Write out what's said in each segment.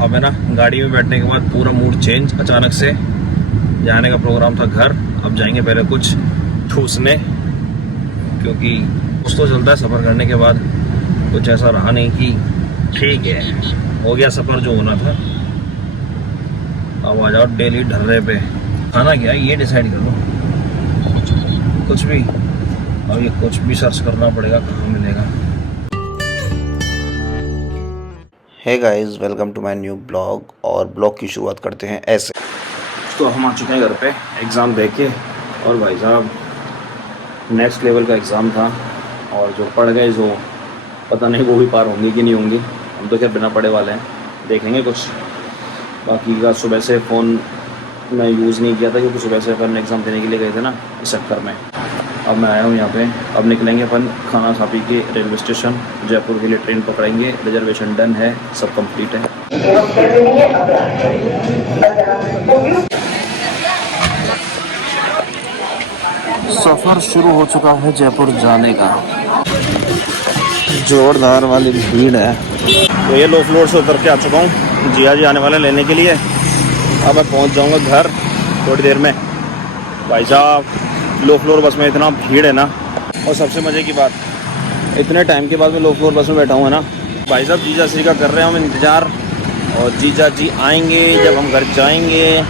अब है ना गाड़ी में बैठने के बाद पूरा मूड चेंज। अचानक से जाने का प्रोग्राम था घर, अब जाएंगे पहले कुछ ठूसने, क्योंकि कुछ तो चलता है सफ़र करने के बाद। कुछ ऐसा रहा नहीं कि ठीक है हो गया सफ़र जो होना था। अब आ जाओ डेली ढर्रे पे। खाना क्या है ये डिसाइड कर लो, कुछ भी। अब ये कुछ भी सर्च करना पड़ेगा, कहाँ मिलेगा। Hey guys, welcome to my new blog. और ब्लॉग की शुरुआत करते हैं ऐसे। तो हम आ चुके हैं घर पे एग्ज़ाम दे के, और भाई साहब नेक्स्ट लेवल का एग्ज़ाम था, और जो पढ़ गए जो पता नहीं वो भी पार होंगी कि नहीं होंगी। हम तो खैर बिना पढ़े वाले हैं, देखेंगे कुछ। बाकी का सुबह से फ़ोन मैं यूज़ नहीं किया था, क्योंकि सुबह से अपन एग्ज़ाम देने के लिए गए थे ना, इस चक्कर में। अब मैं आया हूँ यहाँ पे। अब निकलेंगे अपन खाना खा पी के रेलवे स्टेशन जयपुर के लिए ट्रेन पकड़ेंगे। रिजर्वेशन डन है, सब कंप्लीट है। सफ़र शुरू हो चुका है जयपुर जाने का। जोरदार वाली भीड़ है। तो ये लो फ्लोर से उतर के आ चुका हूँ, जिया जी आने वाले लेने के लिए। अब मैं पहुँच जाऊँगा घर थोड़ी देर में। भाई साहब लो फ्लोर बस में इतना भीड़ है ना, और सबसे मज़े की बात, इतने टाइम के बाद मैं लो फ्लोर बस में बैठा हूँ है ना। भाई साहब जीजा जी का कर रहे हैं हम इंतज़ार, और जीजा जी आएंगे जब हम घर जाएंगे।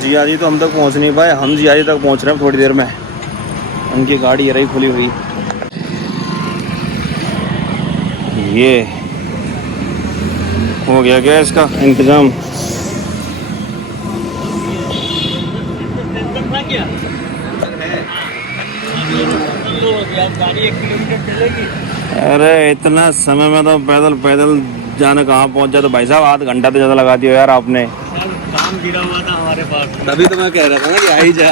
जिया जी तो हम तक पहुँच नहीं पाए, हम जिया जी तक पहुँच रहे हैं थोड़ी देर में। उनकी गाड़ी रही खुली हुई। ये हो गया क्या इसका इंतज़ाम? अरे इतना समय में तो पैदल पैदल जाना कहाँ पहुँच जाए। तो भाई साहब आध घंटा तो ज़्यादा लगा दिया यार आपने। काम गिरा हुआ था हमारे पास, तभी तो मैं कह रहा था ना कि आ ही जा।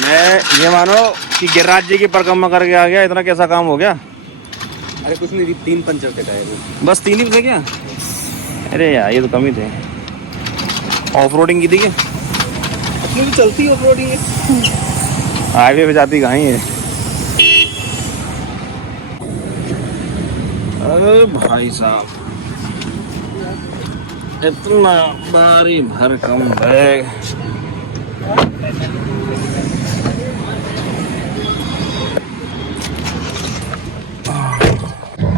मैं ये मानो कि गिरिराज जी की परिक्रमा करके आ गया, इतना कैसा काम हो गया। अरे कुछ नहीं, 3 पंचर थे टायर, बस 3 ही थे क्या? अरे यार ये तो कम ही थे। ऑफ रोडिंग की थी क्या? अपनी भी चलती ऑफ रोडिंग है। हाईवे पे जाती कहाँ ही है। अरे भाई साहब इतना भारी भरकम बैग।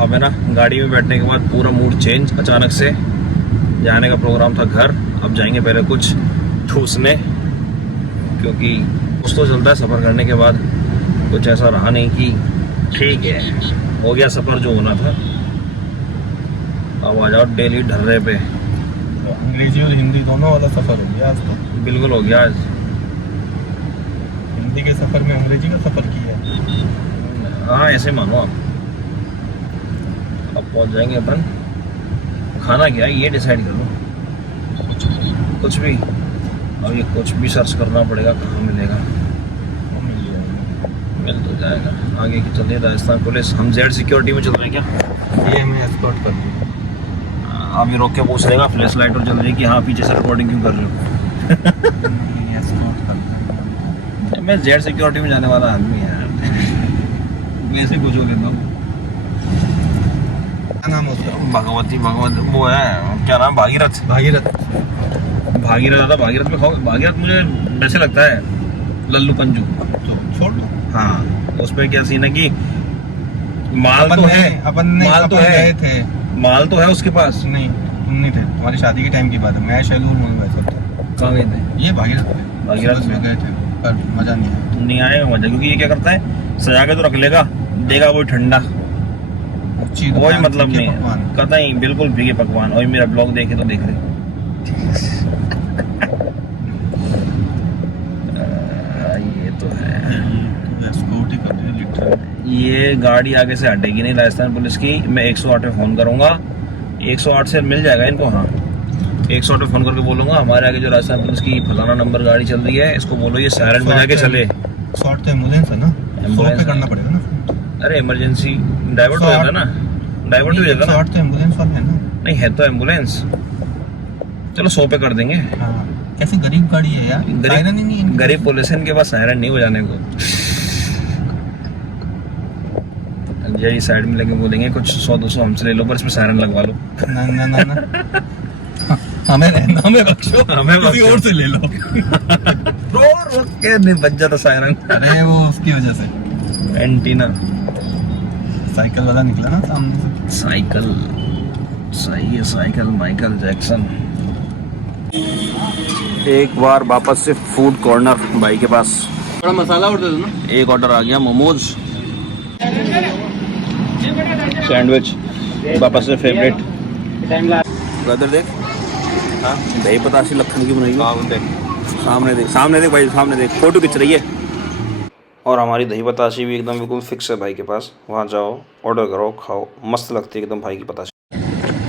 अब है ना गाड़ी में बैठने के बाद पूरा मूड चेंज। अचानक से जाने का प्रोग्राम था घर, अब जाएंगे पहले कुछ ठूसने, क्योंकि कुछ तो चलता है सफ़र करने के बाद। कुछ ऐसा रहा नहीं कि ठीक है हो गया सफ़र जो होना था। अब आ जाओ डेली ढर्रे पे। तो अंग्रेजी और हिंदी दोनों वाला सफ़र हो गया आज तो। बिल्कुल हो गया आज। हिंदी के सफ़र में अंग्रेजी का सफ़र किया। हाँ ऐसे मानो आप। अब पहुंच जाएंगे अपन। खाना क्या है ये डिसाइड कर लो, कुछ भी। अब ये कुछ भी सर्च करना पड़ेगा, कहाँ मिलेगा। मिल तो जाएगा। आगे की चल रही है राजस्थान पुलिस। हम जेड सिक्योरिटी में चल रहे हैं क्या? ये हमें एस्कॉर्ट कर दिया। आप ये रोक के पूछ लेगा फ्लैश लाइट और जल रही है कि हाँ पीछे से रिकॉर्डिंग क्यों कर रहे हो। मैं जेड सिक्योरिटी में जाने वाला आदमी है यार। वैसे पूछोगे तो क्या नाम है उसका? भगवती वो है क्या नाम, भागीरथ। भागीरथ दादा भागीरथ में खाओ। भागीरथ मुझे वैसे लगता है लल्लू पंजू। तो छोड़ दो। हाँ उसमें क्या सीन है कि माल तो है, अपन माल तो है, गए थे। माल तो है उसके पास। नहीं तुम नहीं थे, तुम्हारी शादी के टाइम की बात है। मैं शैलूर में गए थे। कहाँ गए थे? ये भागीरथ में गए थे, पर मज़ा नहीं आया। नहीं आएगा मजा, क्योंकि ये क्या करता है सजा के तो रख लेगा, देगा वो ठंडा। कोई मतलब नहीं है कतई, बिल्कुल भीगे पकवान। और मेरा ब्लॉग देखे तो देख रहे। ये तो है। ये गाड़ी आगे से हटेगी नहीं राजस्थान पुलिस की। मैं 108 पे फ़ोन करूंगा, 108 से मिल जाएगा इनको। हाँ 108 पे फ़ोन करके बोलूंगा हमारे आगे जो राजस्थान पुलिस की फलाना नंबर गाड़ी चल रही है, इसको बोलो ये सायरन बजा के चले। शॉर्ट तो एम्बुलेंस है ना, एम्बुलेंस करना पड़ेगा ना। अरे इमरजेंसी डाइवर्ट हो जाता है ना, डाइवर्ट हो जाता है ना। तो एम्बुलेंस वाला है ना? नहीं है तो एम्बुलेंस। चलो 100 पे कर देंगे। हाँ। कैसे गरीब गाड़ी है यार, सायरन ही नहीं है। गरीब पुलिस है, इनके पास सायरन नहीं बजाने को। यही साइड में लगे बोलेंगे कुछ 100-200 हमसे ले लो, पर इसमें सायरन लगवा लो। ना ना ना ना हमें बख्शो, हमें किसी बख्शो। और से ले लो। रो के नहीं बच जाता सायरन। अरे वो उसकी वजह से एंटीना। साइकिल वाला निकला ना सामने से। साइकिल सही है, साइकिल माइकल जैक्सन। एक बार वापस से फूड कॉर्नर भाई के पास। थोड़ा मसाला और दे दो ना। एक ऑर्डर आ गया मोमोज, सैंडविच, वापस से फेवरेट। ब्रदर देख, हाँ दही पताशी लखन की बनाई है। सामने देख भाई, सामने देख, फोटो खिंच रही है। और हमारी दही बताशी भी एकदम बिल्कुल फिक्स है भाई के पास। वहाँ जाओ, ऑर्डर करो, खाओ, मस्त लगती है एकदम भाई की बताशी।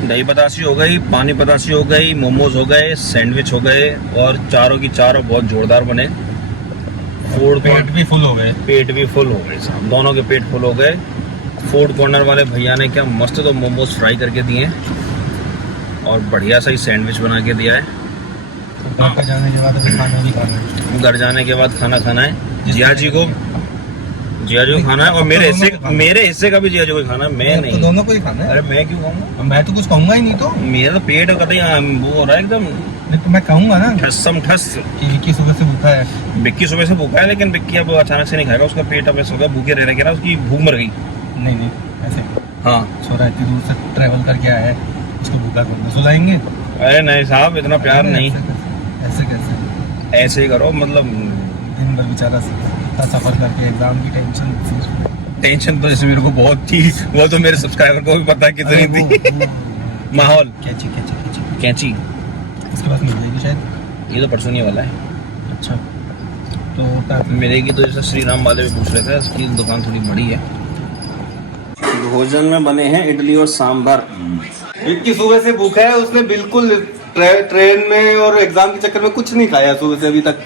दही पताशी हो गई, पानी पताशी हो गई, मोमोज हो गए, सैंडविच हो गए, और चारों की चारों बहुत जोरदार बने। फूड पेट भी फुल हो गए। पेट भी फुल हो गए साहब, दोनों के पेट फुल हो गए। फूड कॉर्नर वाले भैया ने क्या मस्त तो मोमोज फ्राई करके दिए और बढ़िया सा ही सैंडविच बना के दिया है। घर जाने के बाद अभी खाना नहीं खाना है। घर जाने के बाद खाना खाना है। जिया जी को खाना है, और मेरे हिस्से का भी जिया जी को खाना है। मैं तो नहीं, दोनों को ही खाना है। अरे मैं क्यों खाऊंगा? मैं तो कुछ कहूंगा ही नहीं। तो मेरा तो पेट कतई वो हो रहा है एकदम नहीं तो मैं कहूंगा ना ठस्सम ठस। कि विक्की सुबह से भूखा है। विक्की सुबह से भूखा है, लेकिन विक्की अब अचानक से नहीं खाएगा, उसका पेट अब ऐसा हो गया, भूखे रह रहा, उसकी भूख मर गई। नहीं ऐसे हाँ, छोरा इतनी दूर से ट्रैवल करके आया है, उसको भूखा करना सुलाएंगे? अरे नहीं साहब, इतना प्यार नहीं। ऐसे कैसे? ऐसे ही करो, मतलब दिन भर बेचारा इतना सफर करके एग्जाम की टेंशन तो जैसे मेरे को बहुत थी, वो तो मेरे सब्सक्राइबर को भी पता है कितनी थी। माहौल कैंची इसके पास मिल जाएगी शायद। ये तो परसों नहीं वाला है। अच्छा तो मिलेगी तो जैसे श्री राम वाले भी पूछ रहे थे, इसकी दुकान थोड़ी बड़ी है। भोजन में बने हैं इडली और सांभर। विक्की सुबह से भूखा है, उसने बिल्कुल ट्रेन में और एग्जाम के चक्कर में कुछ नहीं खाया सुबह से अभी तक।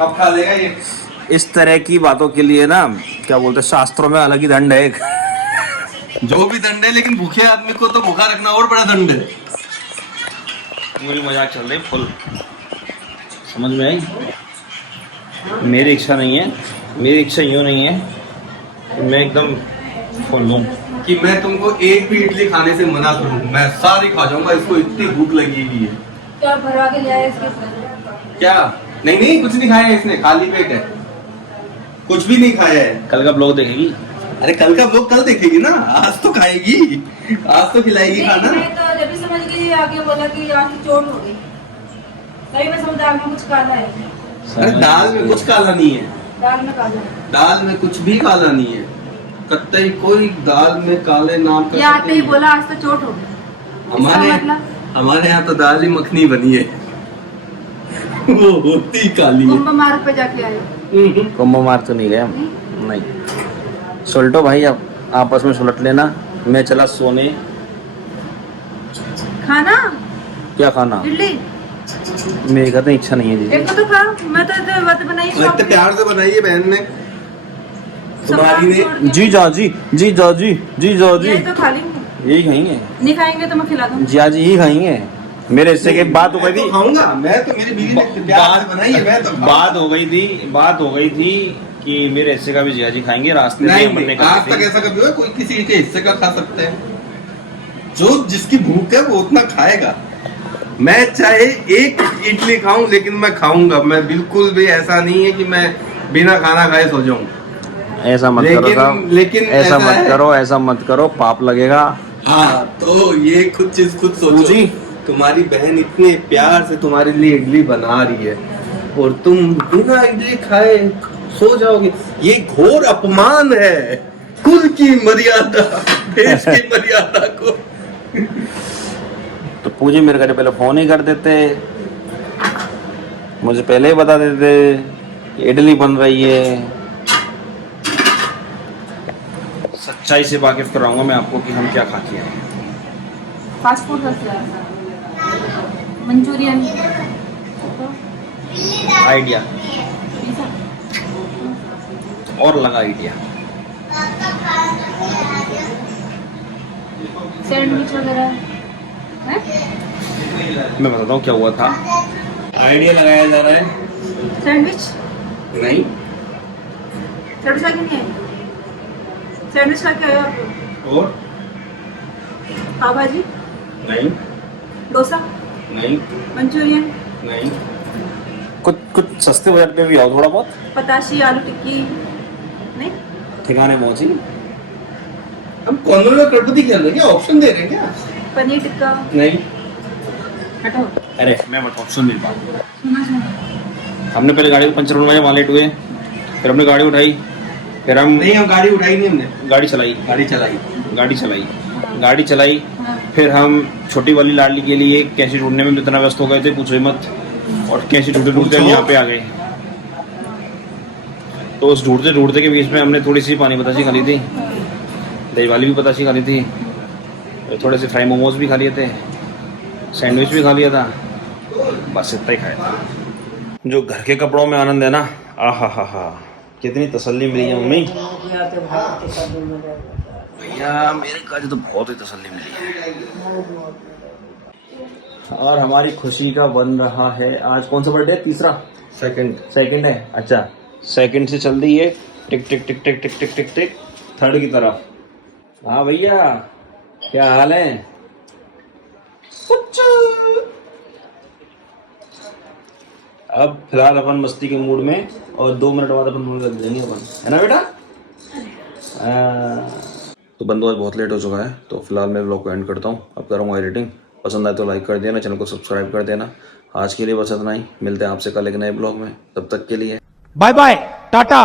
अब खा लेगा ये। इस तरह की बातों के लिए ना क्या बोलते हैं, शास्त्रों में अलग ही दंड है एक। जो भी दंड है, लेकिन भूखे आदमी को तो भूखा रखना और बड़ा दंड है। पूरी मजाक चल रही फुल, समझ में आई? मेरी इच्छा नहीं है, मेरी इच्छा यूँ नहीं है कि मैं एकदम फुल लूँ कि मैं तुमको एक भी इडली खाने से मना करूँ। मैं सारी खा जाऊंगा, इसको इतनी भूख लगी हुई है। क्या भरवा के ले आए इसके साथ? क्या? नहीं कुछ नहीं खाया है इसने, खाली पेट है, कुछ भी नहीं खाया है। कल का ब्लॉग देखेगी? अरे कल का ब्लॉग कल देखेगी ना, आज तो खाएगी, आज तो खिलाएगी खाना। मैं तो जब भी समझ गई, आगे बोला कि आज की चोट हो गई, तभी मैं समझ आगे कुछ काला है। अरे दाल में कुछ काला नहीं है, दाल में काला है। दाल में कुछ भी काला नहीं है, कतई कोई दाल में काले नाम का। ये आते ही बोला आज तो चोट हो गई। हमारे यहाँ तो दाल ही मखनी बनी है। वो होती काली है। कुंभ मार्ग पे जाके आए। कुंभ मार्ग तो नहीं गया, नहीं। सुलटो भाई, अब आपस में सुलट लेना, मैं चला सोने। खाना क्या खाना? इडली मेरी कहते इच्छा नहीं है जी। एक तो खा, मैं तो बात बनाई इतने प्यार से बनाई है बहन ने, तुम्हारी ने। जी जाजी, जी जाजी, जी जाजी, ये तो खा लेंगे। यही खाएंगे, नहीं खाएंगे तो मैं खिला दूंगी। जिया जी ही खाएंगे। मेरे हिस्से की बात हो गई थी, खाऊंगा मैं तो, मेरी बीवी ने प्यार से बनाई है, मैं तो बात हो गई थी कि मेरे हिस्से का भी जिया जी खाएंगे। रास्ते में नहीं, हमने आज तक ऐसा कभी हुआ कोई किसी के हिस्से का खा सकते हैं? जो जिसकी भूख है वो उतना खाएगा। मैं चाहे एक इडली खाऊं, लेकिन मैं खाऊंगा। मैं बिल्कुल भी ऐसा नहीं है कि मैं बिना खाना खाए सो जाऊं। ऐसा मत करो साहब, लेकिन ऐसा मत करो, पाप लगेगा। हाँ तो ये खुद चीज खुद सोचो जी। तुम्हारी बहन इतने प्यार से तुम्हारे लिए इडली बना रही है और तुम बिना इडली खाए सो जाओगे, ये घोर अपमान है कुल की मर्यादा, देश की मर्यादा को। तो पूजी मेरे घर पहले फोन ही कर देते, मुझे पहले ही बता देते इडली बन रही है। सच्चाई से वाकिफ कराऊंगा मैं आपको कि हम क्या खाते हैं। फास्ट फूड मंचूरियन, आइडिया और लगा आइडिया। सैंडविच वगैरह है? मैं बताता हूँ क्या हुआ था। आइडिया लगाया जा रहा है, सैंडविच नहीं थोड़ा सा नहीं है। सैंडविच खा के आए हो आप? और पाव भाजी, नहीं डोसा, नहीं मंचूरियन, नहीं कुछ सस्ते बजट पे भी आओ थोड़ा बहुत, पताशी, आलू टिक्की नहीं? ठिकाने पहुंची। हम कॉर्नर में करोड़पति खेल रहे हैं क्या? ऑप्शन दे रहे हैं क्या? पनीर टिक्का, नहीं हटो। अरे मैं बताऊँ, सुन नहीं पाऊँ। हमने पहले गाड़ी को पंचर बनवाया, वहाँ लेट हुए, फिर हमने गाड़ी उठाई, फिर हम नहीं, हम गाड़ी उठाई नहीं, हमने गाड़ी चलाई, गाड़ी चलाई, फिर हम छोटी वाली लाडली के लिए कैसे ढूंढने में इतना व्यस्त हो गए थे, पूछो ही मत। और कैसे ढूंढते ढूंढते हम यहाँ पे आ गए। तो उस ढूंढते ढूंढते के बीच में हमने थोड़ी सी पानी बताशी खा ली थी, दही वाली भी बताशी खा ली थी, और थोड़े से फ्राई मोमोज भी खा लिए थे, सैंडविच भी खा लिया था, बस इतना ही खाया था। जो घर के कपड़ों में आनंद है ना, आहा हा हा, कितनी तसल्ली मिली है मम्मी। भैया मेरे काज तो बहुत ही तसल्ली मिली है। और हमारी खुशी का बन रहा है, आज कौन सा बर्थडे है? तीसरा, सेकंड है। अच्छा, सेकंड से चल रही है टिक टिक टिक टिक टिक टिक टिक टिक थर्ड की तरफ। हाँ भैया, क्या हाल है? अब फिलहाल अपन मस्ती के मूड में, और 2 मिनट बाद अपन मूड कर देंगे अपन, है ना बेटा? तो बंदो आज बहुत लेट हो चुका है, तो फिलहाल मैं व्लॉग को एंड करता हूँ। अब करूँगा एडिटिंग। पसंद आए तो लाइक कर देना, चैनल को सब्सक्राइब कर देना। आज के लिए बस इतना ही, मिलते हैं आपसे कल एक नए ब्लॉग में, तब तक के लिए बाय बाय, टाटा।